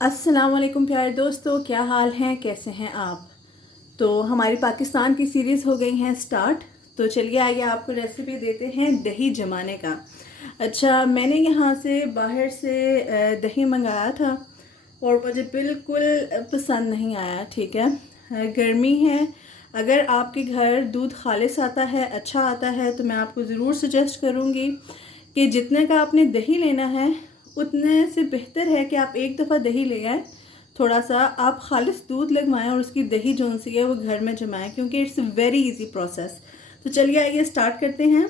अस्सलाम वालेकुम प्यारे दोस्तों, क्या हाल हैं, कैसे हैं आप। तो हमारी पाकिस्तान की सीरीज़ हो गई हैं स्टार्ट। तो चलिए आइए आपको रेसिपी देते हैं दही जमाने का। अच्छा, मैंने यहाँ से बाहर से दही मंगाया था और मुझे बिल्कुल पसंद नहीं आया। ठीक है, गर्मी है। अगर आपके घर दूध खालिस आता है, अच्छा आता है, तो मैं आपको ज़रूर सजेस्ट करूँगी कि जितने का आपने दही लेना है उतने से बेहतर है कि आप एक दफ़ा दही ले आएँ, थोड़ा सा आप खालिस दूध लगवाएं और उसकी दही जो सी है वो घर में जमाएं, क्योंकि इट्स वेरी इजी प्रोसेस। तो चलिए आइए स्टार्ट करते हैं।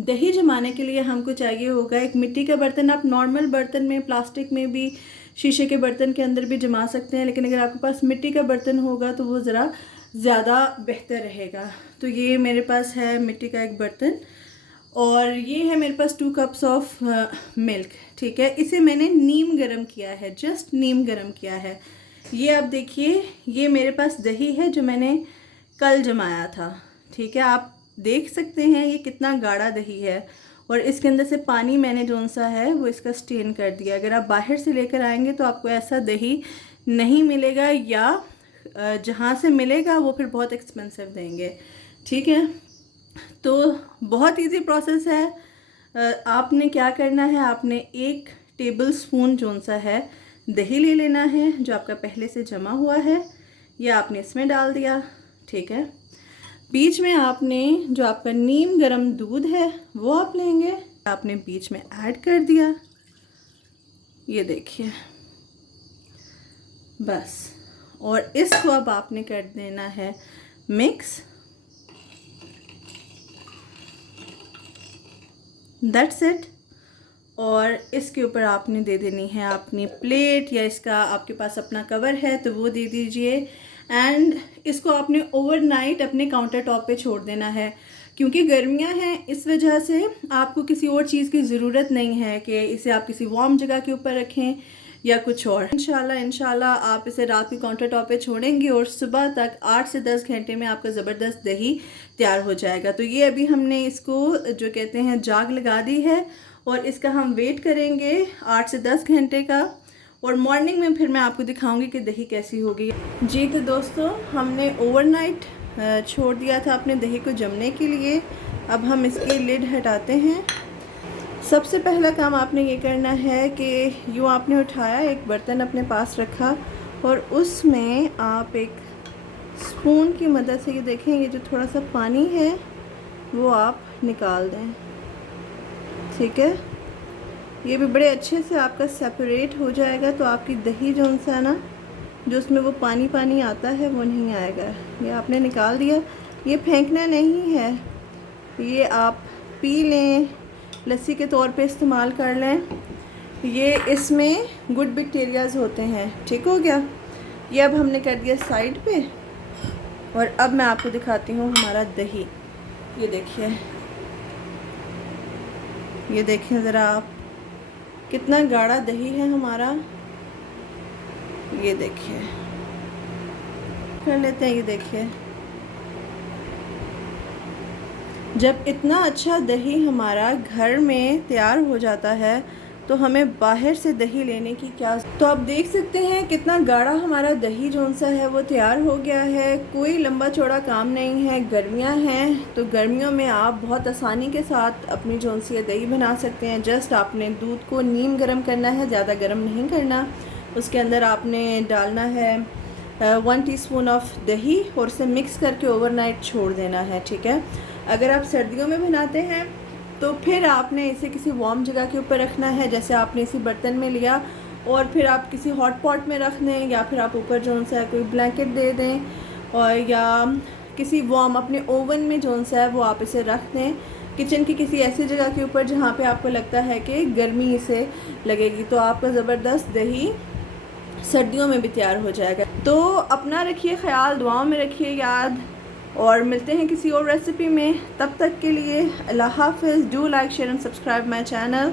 दही जमाने के लिए हमको चाहिए होगा एक मिट्टी का बर्तन। आप नॉर्मल बर्तन में, प्लास्टिक में भी, शीशे के बर्तन के अंदर भी जमा सकते हैं, लेकिन अगर आपके पास मिट्टी का बर्तन होगा तो वो ज़रा ज़्यादा बेहतर रहेगा। तो ये मेरे पास है मिट्टी का एक बर्तन और ये है मेरे पास 2 कप्स ऑफ मिल्क। ठीक है, इसे मैंने नीम गरम किया है, जस्ट नीम गरम किया है। ये आप देखिए, ये मेरे पास दही है जो मैंने कल जमाया था। ठीक है, आप देख सकते हैं ये कितना गाढ़ा दही है और इसके अंदर से पानी मैंने जो सा है वो इसका स्टेन कर दिया। अगर आप बाहर से लेकर आएंगे तो आपको ऐसा दही नहीं मिलेगा, या जहाँ से मिलेगा वो फिर बहुत एक्सपेंसिव देंगे। ठीक है, तो बहुत इजी प्रोसेस है। आपने क्या करना है, आपने 1 टेबल स्पून जो सा है दही ले लेना है जो आपका पहले से जमा हुआ है, या आपने इसमें डाल दिया। ठीक है, बीच में आपने जो आपका नीम गरम दूध है वो आप लेंगे, आपने बीच में ऐड कर दिया। ये देखिए, बस। और इसको अब आपने कर देना है मिक्स। That's it. और इसके ऊपर आपने दे देनी है अपनी प्लेट, या इसका आपके पास अपना कवर है तो वो दे दीजिए। एंड इसको आपने ओवरनाइट अपने काउंटर टॉप पे छोड़ देना है, क्योंकि गर्मियां हैं इस वजह से आपको किसी और चीज़ की ज़रूरत नहीं है कि इसे आप किसी वार्म जगह के ऊपर रखें या कुछ और। इंशाल्लाह आप इसे रात के काउंटर टॉप पे छोड़ेंगे और सुबह तक 8 से 10 घंटे में आपका ज़बरदस्त दही तैयार हो जाएगा। तो ये अभी हमने इसको जो कहते हैं जाग लगा दी है और इसका हम वेट करेंगे 8 से 10 घंटे का, और मॉर्निंग में फिर मैं आपको दिखाऊंगी कि दही कैसी होगी। जी तो दोस्तों, हमने ओवरनाइट छोड़ दिया था अपने दही को जमने के लिए। अब हम इसकी लिड हटाते हैं। सबसे पहला काम आपने ये करना है कि यूँ आपने उठाया, एक बर्तन अपने पास रखा और उसमें आप एक स्पून की मदद से, ये देखें, ये जो थोड़ा सा पानी है वो आप निकाल दें। ठीक है, ये भी बड़े अच्छे से आपका सेपरेट हो जाएगा, तो आपकी दही जो सा ना, जो उसमें वो पानी पानी आता है वो नहीं आएगा। ये आपने निकाल दिया। ये फेंकना नहीं है, ये आप पी लें, लस्सी के तौर पे इस्तेमाल कर लें। ये इसमें गुड बैक्टीरियाज होते हैं। ठीक हो गया, ये अब हमने कर दिया साइड पे। और अब मैं आपको दिखाती हूँ हमारा दही। ये देखिए, ये देखिए ज़रा आप, कितना गाढ़ा दही है हमारा। ये देखिए, कर लेते हैं। ये देखिए, जब इतना अच्छा दही हमारा घर में तैयार हो जाता है तो हमें बाहर से दही लेने की क्या। तो आप देख सकते हैं कितना गाढ़ा हमारा दही जो सा है वो तैयार हो गया है। कोई लंबा चौड़ा काम नहीं है। गर्मियां हैं तो गर्मियों में आप बहुत आसानी के साथ अपनी जो सी है दही बना सकते हैं। जस्ट आपने दूध को नीम गर्म करना है, ज़्यादा गर्म नहीं करना। उसके अंदर आपने डालना है 1 टीस्पून ऑफ दही और उसे मिक्स करके ओवरनाइट छोड़ देना है। ठीक है, अगर आप सर्दियों में बनाते हैं तो फिर आपने इसे किसी वार्म जगह के ऊपर रखना है, जैसे आपने इसी बर्तन में लिया और फिर आप किसी हॉट पॉट में रख दें, या फिर आप ऊपर जो सा कोई ब्लैंकेट दे दें, और या किसी वार्म अपने ओवन में जो सा है वो आप इसे रख दें, किचन की किसी ऐसी जगह के ऊपर जहाँ पे आपको लगता है कि गर्मी इसे लगेगी। तो आपका ज़बरदस्त दही सर्दियों में भी तैयार हो जाएगा। तो अपना रखिए ख्याल, दुआओं में रखिए याद, और मिलते हैं किसी और रेसिपी में। तब तक के लिए अल्लाह हाफ़िज़। Do like, share and subscribe my channel.